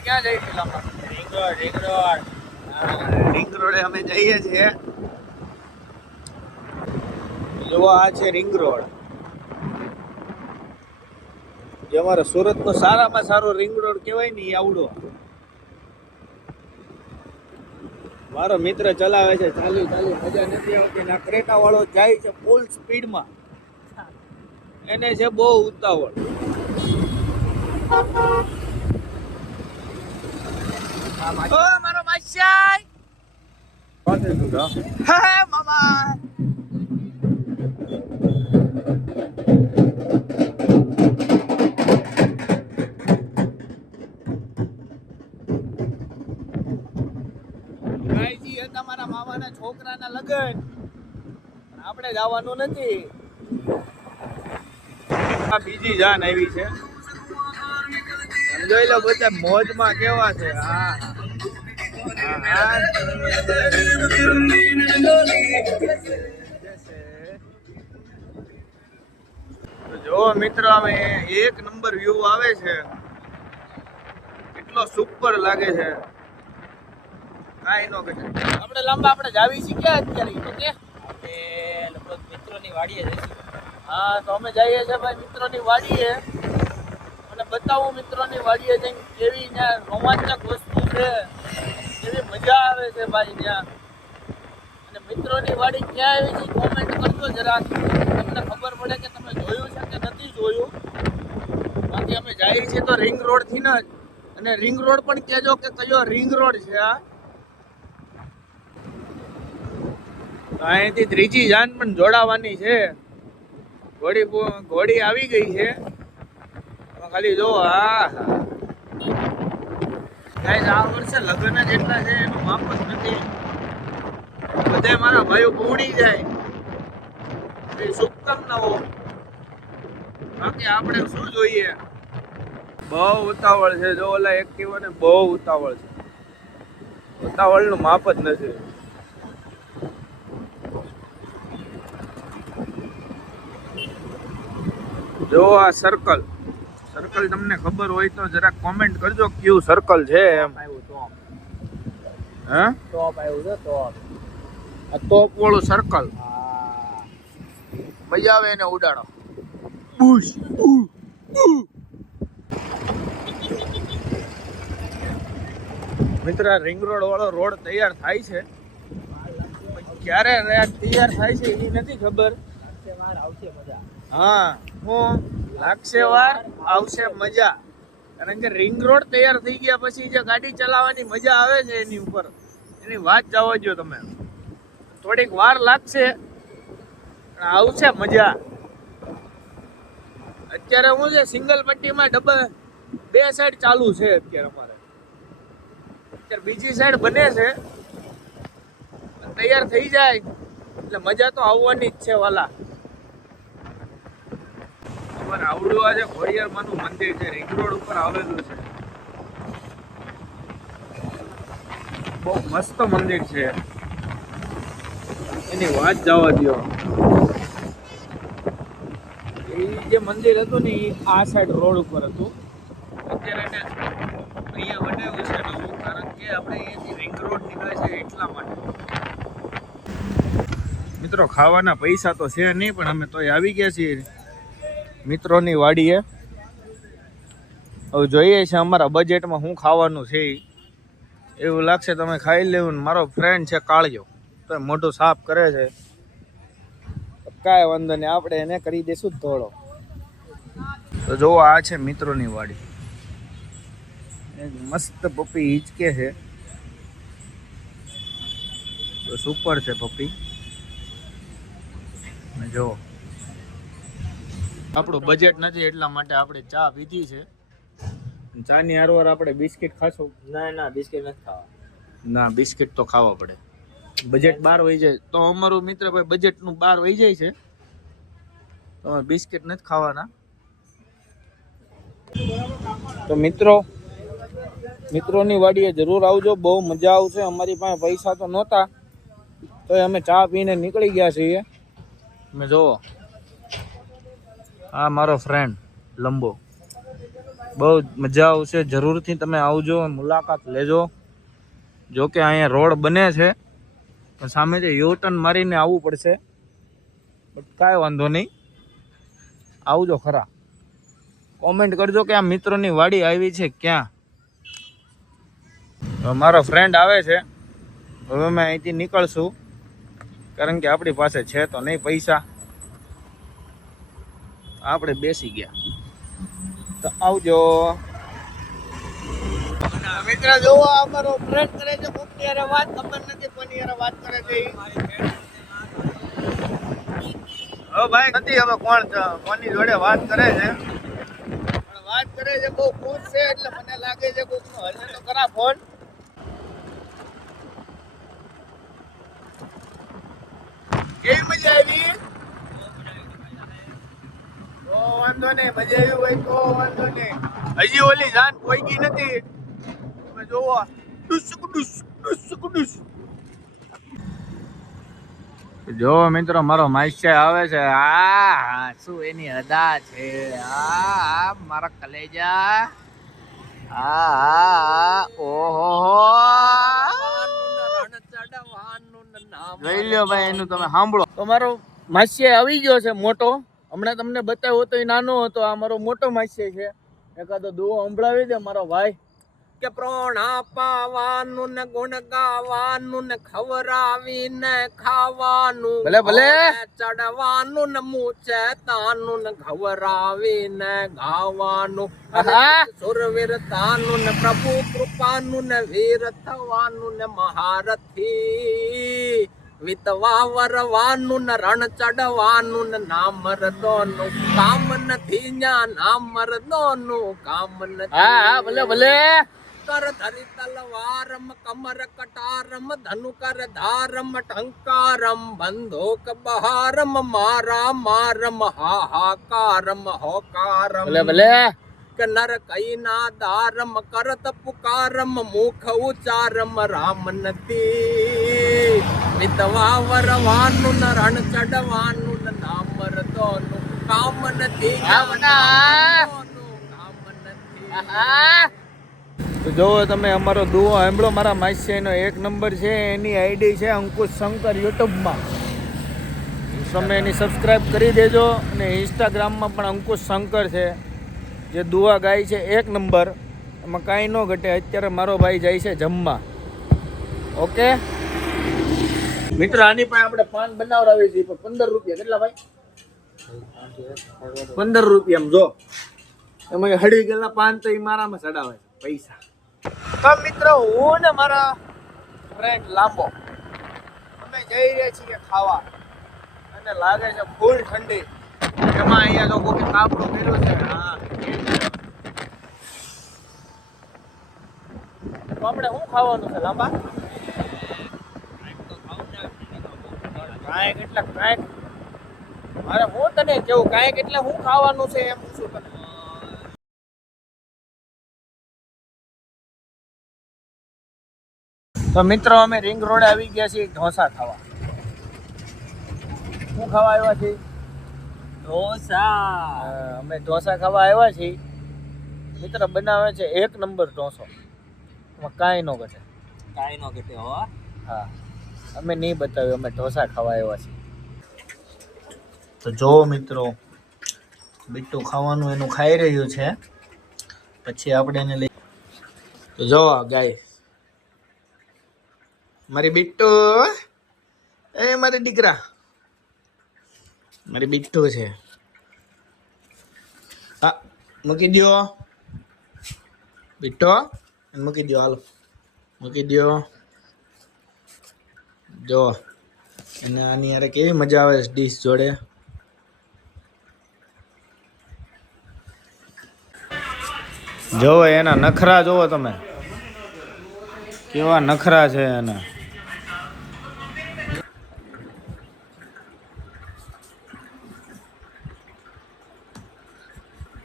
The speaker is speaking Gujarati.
આપણે ક્યાં જઈએ છીએ લાંબા? રિંગ રોડે અમે જઈએ છીએ. જો આ છે રિંગ રોડ. જે અમારા સુરતનો સારામાં સારો રિંગ રોડ કહેવાય ને એ આવડો. મારો મિત્ર ચલાવે છે ચાલી મજા નથી આવતી. ના ક્રેટા વાળો જાય છે ફૂલ સ્પીડમાં, એને છે બહુ ઉતાવળ. મારો માસ્યાઈ મામા તમારા મામાના છોકરાના લગ્ન, આપણે જવાનું નથી. આ બીજી જાન આવી છે, જોઈ લો બધા મોજમાં કેવા છે. હા જો મિત્રો અમે એક નંબર વ્યૂ આવે છે, કેટલો સુપર લાગે છે. કાઈ નો કે આપણે લાંબા આપણે જાવી શીખ્યા અત્યારે ઓકે. આપણે લગભગ મિત્રોની વાડીએ જઈશું. હા તો અમે જઈએ છીએ ભાઈ મિત્રોની વાડીએ, અને બતાવું મિત્રોની વાડીએ જઈને કેવી ત્યાં રોમાંચક વસ્તુ છે, કેવી મજા આવે છે ભાઈ ત્યાં. અને મિત્રોની વાડી ક્યાં આવી છે કોમેન્ટ કરજો જરાક, તમને ખબર પડે કે તમે જોયું છે કે નથી જોયું. બાકી અમે જઈએ છીએ તો રિંગ રોડ થી ને, અને રિંગ રોડ પણ કહેજો કે કયો રિંગ રોડ છે. આ અહીંથી ત્રીજી જાન પણ જોડાવાની છે. ઘોડી આવી ગઈ છે, ખાલી જો. આ વર્ષે લગ્ન જ એટલા છે એનું માપ જ નથી. બધા મારા ભાઈઓ પહોંચી જાય એ શુભકામનાઓ. બાકી આપણે શું જોઈએ, બહુ ઉતાવળ છે. જો ઓલા એક્ટિવાને બહુ ઉતાવળ છે, ઉતાવળનું માપ જ નથી. જો આ સર્કલ તમને ખબર હોય તો જરાક કોમેન્ટ કરજો કયું સર્કલ છે એમ. હે ટોપ આવ્યું છે, ટોપ. આ ટોપ વાળું સર્કલ મજા આવે એને ઉડાડો. બુશ મિત્ર રિંગ રોડ વાળો રોડ તૈયાર થાય છે, ક્યારે તૈયાર થાય છે એ નથી ખબર. હા હું લાગશે વાર આવશે મજા, કારણ કે રિંગ રોડ તૈયાર થઈ ગયા પછી જે ગાડી ચલાવવાની મજા આવે છે એની ઉપર એની વાત જવા દો તમે. થોડીક વાર લાગશે પણ આવશે મજા. અત્યારે હું છે સિંગલ પટ્ટીમાં બે સાઈડ ચાલુ છે અત્યારે અમારે. અત્યારે બીજી સાઈડ બને છે, તૈયાર થઈ જાય એટલે મજા તો આવવાની જ છે વાલા. આવડું આજે ઘોડિયારમાંનું મંદિર છે, રિંગ રોડ ઉપર આવેલું છે. બહુ મસ્ત મંદિર છે, એની વાત જવા દો. એ જે મંદિર હતું ને એ આ સાઈડ રોડ ઉપર હતું. અત્યારે અહીંયા બનાવ્યું છે નવું, કારણ કે આપણે અહીંયાથી રિંગ રોડ નીકળે છે એટલા માટે. મિત્રો ખાવાના પૈસા તો છે નહીં, પણ અમે તોય આવી ગયા છીએ મિત્રોની વાડીએ. હવે જોઈએ છે અમારા બજેટમાં શું ખાવાનું છે. એવું લાગશે તમે ખાઈ લેવું. મારો ફ્રેન્ડ છે કાળિયો, તો મોઢું સાફ કરે છે. કાંઈ વાંધો નહીં, આપણે એને કરી દઈશું ધોળો. તો જો આ છે મિત્રોની વાડી. એક મસ્ત પપ્પી હિંચકે છે, તો સુપર છે પપ્પી. જો આપણું બજેટ નથી એટલા માટે આપણે ચા પીધી છે. ચા ની હારવાર આપણે બિસ્કિટ ખાશું. ના બિસ્કિટ નથી ખાવા. ના બિસ્કિટ તો ખાવા પડે, બજેટ બહાર વહી જાય તો. અમારું મિત્ર ભાઈ બજેટનું બહાર વહી જાય છે, તો બિસ્કિટ નથી ખાવાના. તો મિત્રોની વાડીએ જરૂર આવજો, બહુ મજા આવશે. અમારી પાસે પૈસા તો નહોતા, તો અમે ચા પીને નીકળી ગયા છીએ. તમે જોવો આ મારો ફ્રેન્ડ લંબો. બહુ મજા આવશે. જરૂરથી તમે આવજો, મુલાકાત લેજો. જો કે અહીંયા રોડ બને છે તો સામેથી યુ ટર્ન મારીને આવવું પડશે, બટ કાંઈ વાંધો નહીં, આવજો ખરા. કોમેન્ટ કરજો કે આ મિત્રોની વાડી આવી છે ક્યાં. મારો ફ્રેન્ડ આવે છે, હવે અમે અહીંથી નીકળશું, કારણ કે આપણી પાસે છે તો નહીં પૈસા, આપણે બેસી ગયા. તો આવજો મિત્ર. જોવો અમારો ફ્રેન્ડ કરે છે કોકની હારે વાત, ખબર નથી કોની હારે વાત કરે છે. હવે ભાઈ નથી, હવે કોની જોડે વાત કરે છે, પણ વાત કરે છે બહુ ખુશ છે, એટલે મને લાગે છે કોકનો હશે તો ખરા ફોન. કેવી મજા આવી? તો વાંધો નહીં, મજા આવી હોય તો વાંધો નહીં. હજી ઓલી જાન કોઈ ગઈ નથી, તમે જોવો. જો મિત્રો મારો માસ્ટર આવે છે. આ શું એની અદા છે, આ મારા કલેજા. ઓહો જોઈ લ્યો ભાઈ, એનું તમે સાંભળો. તો મારો માસ્ટર આવી ગયો છે મોટો. હમણાં તમને બતાવ્યો તો એ નાનો હતો, આ મારો મોટો માસ્ટર છે. એકાદો દુઓ સંભળાવી દે મારો ભાઈ. કે પ્રોણા પાવાનું ને ગુણ ગાવાનું ને ખવરાવીને ખાવાનું, ભલે ભલે ચડવાનું ને મૂચે તાનું ને ખવરાવીને ગાવાનું, સુરવીરતાનું ને પ્રભુ કૃપાનું ને વીર થવાનું ને મહારથી વિતવા વરવાનું ને રણ ચડવાનું ને નામ મરદોનું કામ નથી, નામ મરદોનું કામ નથી. ભલે ભલે. કર ધરી તલવારમ કમર કટારમ ધનુ કર ધારમ ટંકારમ બંધોક બહારમ મારા મારમ હાહાકારમ હોકારમ. ભલે ભલે. કે નર કઈ ના દારમ કરત પુકારમ મુખ ઉચારમ રામ નથી, વિધવા વરવાનું ન રણ ચડવાનું ન નામ મરદોનું કામ નથી, કામ નથી. તો જોવો તમે અમારો દુઓ સાંભળો. મારા માસ્યાનો 1 નંબર છે, એની આઈડી છે અંકુશ શંકર યુટ્યુબમાં. તમે એની સબસ્ક્રાઈબ કરી દેજો, અને ઇન્સ્ટાગ્રામમાં પણ અંકુશ શંકર છે. જે દુઆ ગાય છે 1 નંબર, એમાં કાંઈ ન ઘટે. અત્યારે મારો ભાઈ જાય છે જમવા. ઓકે મિત્ર, આની પાસે આપણે પાન બનાવડાવીએ છીએ, પણ 15 રૂપિયા. કેટલા ભાઈ? 15 રૂપિયા. જો એમાં હળી ગયેલા પાન તો એ મારામાં ચડાવે છે પૈસા. તો મિત્રો હું ને મારા ફ્રેન્ડ લાંબો અમે જઈ રહ્યા છીએ ખાવા, અને લાગે છે ફૂલ ઠંડી. એમાં અહીંયા લોકો કે કાપડું કર્યું છે. હા, તો આપણે શું ખાવાનું છે લાંબા? કાંઈક એટલે કાંઈક. મારે હું તને કેવું, કાંઈક એટલે શું ખાવાનું છે એમ પૂછું તને. તો મિત્રો અમે રિંગ રોડ આવી ગયા છીએ ઢોસા ખાવા. શું ખાવા આવ્યા છીએ? ઢોસા. અમે ઢોસા ખાવા આવ્યા છીએ. મિત્ર બનાવે છે 1 નંબર ઢોસો, એમાં કાંઈ ન ઘટે. કાંઈ ન ઘટે હો. હા, અમે નહીં બતાવ્યું, અમે ઢોસા ખાવા આવ્યા છીએ. તો જો મિત્રો બીટું ખાવાનું એનું ખાઈ રહ્યું છે, પછી આપણે એને લઈ. તો જો ગાઈસ, મારી બિટ્ટુ, એ મારી દીકરા, મારી બિટ્ટુ છે. હા, મૂકી દો બિટ્ટો, મૂકી દો. હાલો મૂકી દો. જો અને આની યાર કેવી મજા આવે છે ડીશ જોડે. જોવો એના નખરા, જોવો તમે કેવા નખરા છે એના.